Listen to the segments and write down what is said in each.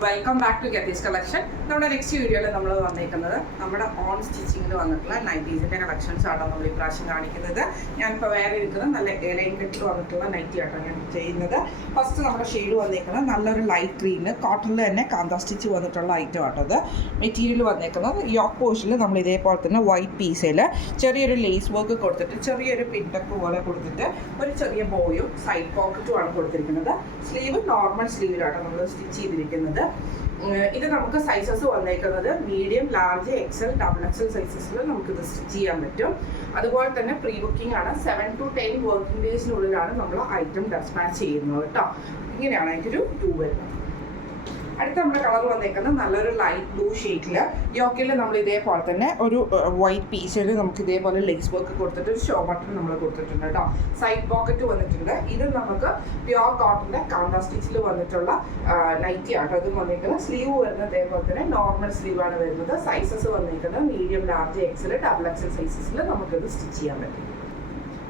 Welcome back to Getty's collection. നമ്മുടെ next വീഡിയോയിൽ നമ്മൾ വന്നേക്കുന്നത് നമ്മുടെ ഓൺ സ്റ്റിച്ചിങ്ങിൽ വന്നിട്ടുള്ള നൈറ്റീസിൻ്റെ കളക്ഷൻസ് ആണോ നമ്മൾ ഇപ്രാവശ്യം കാണിക്കുന്നത്. ഞാനിപ്പോൾ വേറെ ഇരിക്കുന്നത് നല്ല എലൈൻ കെട്ടിൽ വന്നിട്ടുള്ള നൈറ്റി ആട്ടോ ഞാൻ ചെയ്യുന്നത്. ഫസ്റ്റ് നമ്മുടെ ഷെയ്ഡ് വന്നേക്കുന്നത് നല്ലൊരു ലൈറ്റ് ഗ്രീന് കോട്ടണിൽ തന്നെ കാന്ത സ്റ്റിച്ച് വന്നിട്ടുള്ള ഐറ്റം ആട്ടോ. അത് മെറ്റീരിയൽ വന്നേക്കുന്നത് യോക്ക് പോർഷനിൽ നമ്മൾ ഇതേപോലെ തന്നെ വൈറ്റ് പീസിൽ ചെറിയൊരു ലേസ് വർക്ക് കൊടുത്തിട്ട് ചെറിയൊരു പിൻടക്ക് പോലെ കൊടുത്തിട്ട് ഒരു ചെറിയ ബോയും സൈഡ് പോക്കറ്റും ആണ് കൊടുത്തിരിക്കുന്നത്. സ്ലീവ് നോർമൽ സ്ലീവിലാട്ടോ നമ്മൾ സ്റ്റിച്ച് ചെയ്തിരിക്കുന്നത്. ഇത് നമുക്ക് സൈസസ് വന്നേക്കുന്നത് medium, large, XL, double XL സൈസസിൽ നമുക്കിത് സ്റ്റിച്ച് ചെയ്യാൻ പറ്റും. അതുപോലെ തന്നെ പ്രീ ബുക്കിംഗ് ആണ്. 7 to 10 വർക്കിംഗ് ഡേയ്സിനുള്ളിലാണ് നമ്മൾ ഐറ്റം ഡെസ്പാച്ച് ചെയ്യുന്നത് കേട്ടോ. ഇങ്ങനെയാണ് അതിൻ്റെ ഒരു ടൂ വരുന്നത്. അടുത്ത നമ്മുടെ കളർ വന്നേക്കുന്നത് നല്ലൊരു ലൈറ്റ് ബ്ലൂ ഷെയ്ഡിൽ യോക്കിൽ നമ്മൾ ഇതേപോലെ തന്നെ ഒരു വൈറ്റ് പീസിൽ നമുക്ക് ഇതേപോലെ ലെഗ്സ് വർക്ക് കൊടുത്തിട്ട് ഒരു ഷോ ബട്ടൺ നമ്മൾ കൊടുത്തിട്ടുണ്ട് കേട്ടോ. സൈഡ് പോക്കറ്റ് വന്നിട്ടുണ്ട്. ഇത് നമുക്ക് പ്യുവർ കോട്ടൻ്റെ കാന്ത സ്റ്റിച്ചിൽ വന്നിട്ടുള്ള നൈറ്റി ആട്ടോ. ഇത് വന്നിരിക്കുന്നത് സ്ലീവ് വരുന്നത് ഇതേപോലെ തന്നെ നോർമൽ സ്ലീവാണ് വരുന്നത്. സൈസസ് വന്നിരിക്കുന്നത് medium, large, XL, double XL സൈസസിൽ നമുക്കിത് സ്റ്റിച്ച് ചെയ്യാൻ പറ്റും.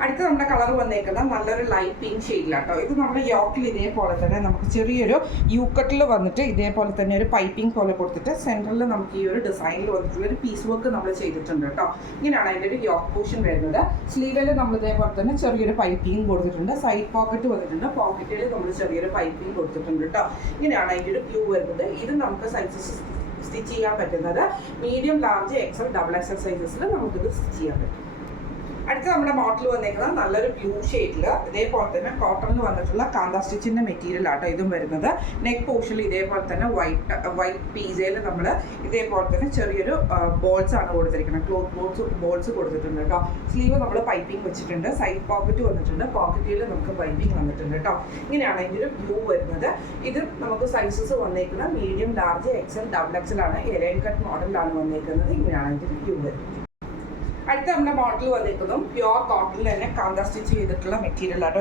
അടുത്ത നമ്മുടെ കളർ വന്നേക്കുന്നത് നല്ലൊരു ലൈറ്റ് പിങ്ക് ഷെയ്ഡിലാട്ടോ. ഇത് നമ്മുടെ യോക്കിൽ ഇതേപോലെ തന്നെ നമുക്ക് ചെറിയൊരു യൂക്കട്ടിൽ വന്നിട്ട് ഇതേപോലെ തന്നെ ഒരു പൈപ്പിംഗ് പോലെ കൊടുത്തിട്ട് സെൻറ്ററിൽ നമുക്ക് ഈ ഒരു ഡിസൈനിൽ വന്നിട്ടുള്ള ഒരു പീസ് വർക്ക് നമ്മൾ ചെയ്തിട്ടുണ്ട് കേട്ടോ. ഇങ്ങനെയാണ് അതിൻ്റെ ഒരു യോക്ക് പോർഷൻ വരുന്നത്. സ്ലീവിൽ നമ്മൾ ഇതേപോലെ തന്നെ ചെറിയൊരു പൈപ്പിംഗ് കൊടുത്തിട്ടുണ്ട്. സൈഡ് പോക്കറ്റ് വന്നിട്ടുണ്ട്. പോക്കറ്റിൽ നമ്മൾ ചെറിയൊരു പൈപ്പിംഗ് കൊടുത്തിട്ടുണ്ട് കേട്ടോ. ഇങ്ങനെയാണ് അതിൻ്റെ ഒരു വ്യൂ വരുന്നത്. ഇത് നമുക്ക് സൈസസ് സ്റ്റിച്ച് ചെയ്യാൻ പറ്റുന്നത് medium, large, XL, double XL സൈസസിൽ നമുക്കിത് സ്റ്റിച്ച് ചെയ്യാൻ പറ്റും. അടുത്ത നമ്മുടെ മോഡൽ വന്നേക്കുന്നത് നല്ലൊരു ബ്ലൂ ഷെയ്ഡിൽ ഇതേപോലെ തന്നെ കോട്ടണിൽ വന്നിട്ടുള്ള കാന്ത സ്റ്റിച്ചിൻ്റെ മെറ്റീരിയൽ ആട്ടോ ഇതും വരുന്നത്. നെക്ക് പോർഷനിൽ ഇതേപോലെ തന്നെ വൈറ്റ് പീസയിൽ നമ്മൾ ഇതേപോലെ തന്നെ ചെറിയൊരു ബോൾസ് ആണ് കൊടുത്തിരിക്കുന്നത്. ക്ലോത്ത് ബോൾസ് കൊടുത്തിട്ടുണ്ട് കേട്ടോ. സ്ലീവ് നമ്മൾ പൈപ്പിംഗ് വെച്ചിട്ടുണ്ട്. സൈഡ് പോക്കറ്റ് വന്നിട്ടുണ്ട്. പോക്കറ്റിൽ നമുക്ക് പൈപ്പിംഗ് വന്നിട്ടുണ്ട് കേട്ടോ. ഇങ്ങനെയാണ് ഇതിൻ്റെ ഒരു വ്യൂ വരുന്നത്. ഇത് നമുക്ക് സൈസസ് വന്നേക്കുന്നത് medium, large, XL, double XL ആണ്. എലൈൻ കട്ട് മോഡലിലാണ് വന്നേക്കുന്നത്. ഇങ്ങനെയാണ് ഇതിൻ്റെ വ്യൂ വരുന്നത്. അടുത്ത നമ്മുടെ മോഡൽ വന്നിരിക്കുന്നതും പ്യുവർ കോട്ടണിൽ തന്നെ കാന്ത സ്റ്റിച്ച് ചെയ്തിട്ടുള്ള മെറ്റീരിയൽ ആട്ടോ.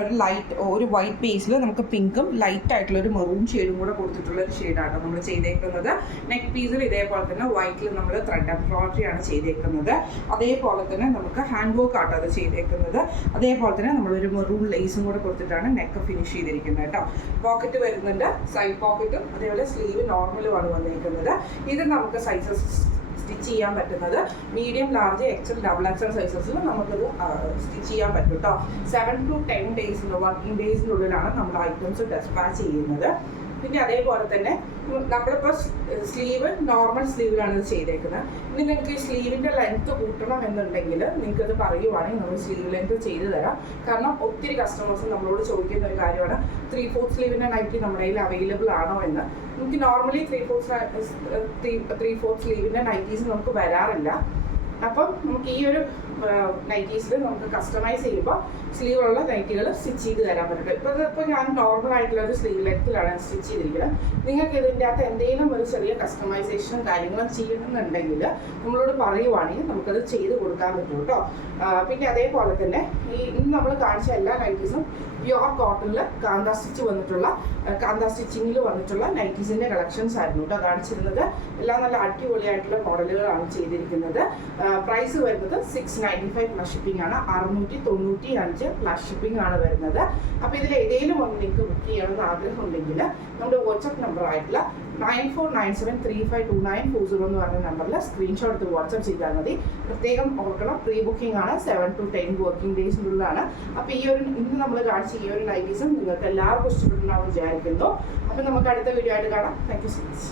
ഒരു വൈറ്റ് ബേസിൽ നമുക്ക് പിങ്കും ലൈറ്റ് ആയിട്ടുള്ള ഒരു മെറൂൺ ഷെയ്ഡും കൂടെ കൊടുത്തിട്ടുള്ള ഒരു ഷെയ്ഡാട്ടോ നമ്മൾ ചെയ്തേക്കുന്നത്. നെക്ക് പീസിൽ ഇതേപോലെ തന്നെ വൈറ്റിൽ നമ്മൾ ത്രെഡ് എംബ്രോയിഡറി ആണ് ചെയ്തേക്കുന്നത്. അതേപോലെ തന്നെ നമുക്ക് ഹാൻഡ് വർക്ക് ആട്ടോ അത് ചെയ്തേക്കുന്നത്. അതേപോലെ തന്നെ നമ്മളൊരു മെറൂൺ ലേസും കൂടെ കൊടുത്തിട്ടാണ് നെക്ക് ഫിനിഷ് ചെയ്തിരിക്കുന്നത് കേട്ടോ. പോക്കറ്റ് വരുന്നുണ്ട്. സൈഡ് പോക്കറ്റും അതേപോലെ സ്ലീവ് നോർമലുമാണ് വന്നിരിക്കുന്നത്. ഇത് നമുക്ക് സൈസസ് സ്റ്റിച്ച് ചെയ്യാൻ പറ്റുന്നത് medium, large, XL, double XL സൈസസിൽ നമുക്കത് സ്റ്റിച്ച് ചെയ്യാൻ പറ്റും കേട്ടോ. 7 to 10 ഡേയ്സ് വർക്കിംഗ് ഡേയ്സിനുള്ളിലാണ് നമ്മൾ ഐറ്റംസ് ഡെസ്പാച്ച് ചെയ്യുന്നത്. പിന്നെ അതേപോലെ തന്നെ നമ്മളിപ്പോൾ സ്ലീവ് നോർമൽ സ്ലീവിലാണ് ഇത് ചെയ്തേക്കുന്നത്. ഇനി നിങ്ങൾക്ക് ഈ സ്ലീവിൻ്റെ ലെങ്ത്ത് കൂട്ടണം എന്നുണ്ടെങ്കിൽ നിങ്ങൾക്കത് പറയുവാണെങ്കിൽ നമ്മൾ സ്ലീവ് ലെങ്ത്ത് ചെയ്തു തരാം. കാരണം ഒത്തിരി കസ്റ്റമേഴ്സ് നമ്മളോട് ചോദിക്കുന്ന ഒരു കാര്യമാണ് 3/4 സ്ലീവിൻ്റെ നൈറ്റി നമ്മുടെ കയ്യിൽ അവൈലബിൾ ആണോ എന്ന്. നമുക്ക് നോർമലി 3/4 സ്ലീവിൻ്റെ നൈറ്റീസ് നമുക്ക് വരാറില്ല. അപ്പം നമുക്ക് ഈ ഒരു നൈറ്റീസിൽ നമുക്ക് കസ്റ്റമൈസ് ചെയ്യുമ്പോൾ സ്ലീവുള്ള നൈറ്റികൾ സ്റ്റിച്ച് ചെയ്ത് തരാൻ പറ്റും. ഇപ്പോൾ ഞാൻ നോർമൽ ആയിട്ടുള്ള ഒരു സ്ലീവ് ലെങ്ത്തിലാണ് സ്റ്റിച്ച് ചെയ്തിരിക്കുന്നത്. നിങ്ങൾക്ക് ഇതിൻ്റെ അകത്ത് എന്തെങ്കിലും ഒരു ചെറിയ കസ്റ്റമൈസേഷനും കാര്യങ്ങളും ചെയ്യണമെന്നുണ്ടെങ്കിൽ നമ്മളോട് പറയുവാണെങ്കിൽ നമുക്കത് ചെയ്ത് കൊടുക്കാൻ പറ്റും കേട്ടോ. പിന്നെ അതേപോലെ തന്നെ ഇന്ന് നമ്മൾ കാണിച്ച എല്ലാ നൈറ്റീസും പ്യുവർ കോട്ടണിൽ കാന്ത സ്റ്റിച്ച് വന്നിട്ടുള്ള കാന്ത സ്റ്റിച്ചിങ്ങിൽ വന്നിട്ടുള്ള നൈറ്റീസിൻ്റെ കളക്ഷൻസ് ആയിരുന്നു കേട്ടോ കാണിച്ചിരുന്നത്. എല്ലാം നല്ല അടിപൊളിയായിട്ടുള്ള മോഡലുകളാണ് ചെയ്തിരിക്കുന്നത്. പ്രൈസ് വരുന്നത് 695 പ്ലസ് ഷിപ്പിംഗ് ആണ്. 695 പ്ലസ് ഷിപ്പിംഗ് ആണ് വരുന്നത്. അപ്പോൾ ഇതിൽ ഏതെങ്കിലും ഒന്ന് നിങ്ങൾക്ക് ബുക്ക് ചെയ്യണമെന്ന് ആഗ്രഹം ഉണ്ടെങ്കിൽ നമ്മുടെ വാട്സപ്പ് നമ്പർ ആയിട്ടുള്ള 9497352940 എന്ന് പറഞ്ഞ നമ്പറിൽ സ്ക്രീൻഷോട്ട് എടുത്ത് വാട്സപ്പ് ചെയ്താൽ മതി. പ്രത്യേകം ഓർക്കണം, പ്രീ ബുക്കിംഗ് ആണ്. 7 to 10 വർക്കിംഗ് ഡേയ്സിനുള്ളിലാണ്. അപ്പോൾ ഇന്ന് നമ്മൾ കാണിച്ച ഈ ഒരു നൈറ്റീസും നിങ്ങൾക്ക് എല്ലാവർക്കും ഇഷ്ടപ്പെട്ടുണ്ടാവും വിചാരിക്കുന്നു. അപ്പോൾ നമുക്ക് അടുത്ത വീഡിയോ ആയിട്ട് കാണാം. Thank you so much.